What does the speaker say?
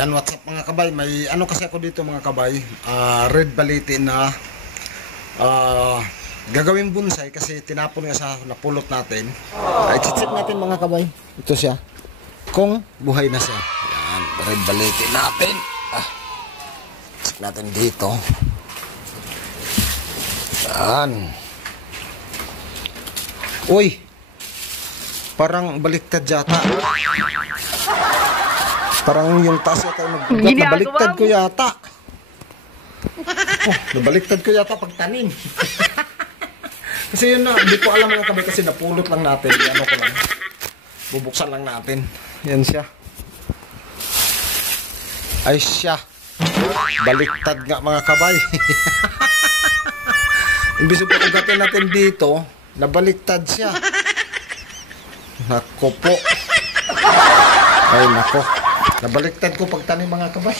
Yan, what's up mga kabay? May ano kasi ako dito mga kabay, red baliti na gagawin bonsai kasi tinapon nga sa napulot natin. I-check natin mga kabay. Ito siya. Kung buhay na siya. Yan, red baliti natin. Check natin dito. Yan. Uy! Parang baliktad yata. Parang yung taas yata nabaliktad ko yata. Oh, nabaliktad ko yata pagtanim. Kasi yun na, hindi ko alam mga kabay kasi napulot lang natin. Ano ko lang. Bubuksan lang natin. Yan siya. Ay siya. Baliktad nga mga kabay. Imbis pa ugatin natin dito, nabaliktad siya. Nako po. Ay nako. Nabaliktad ko pagtanim mga kabay.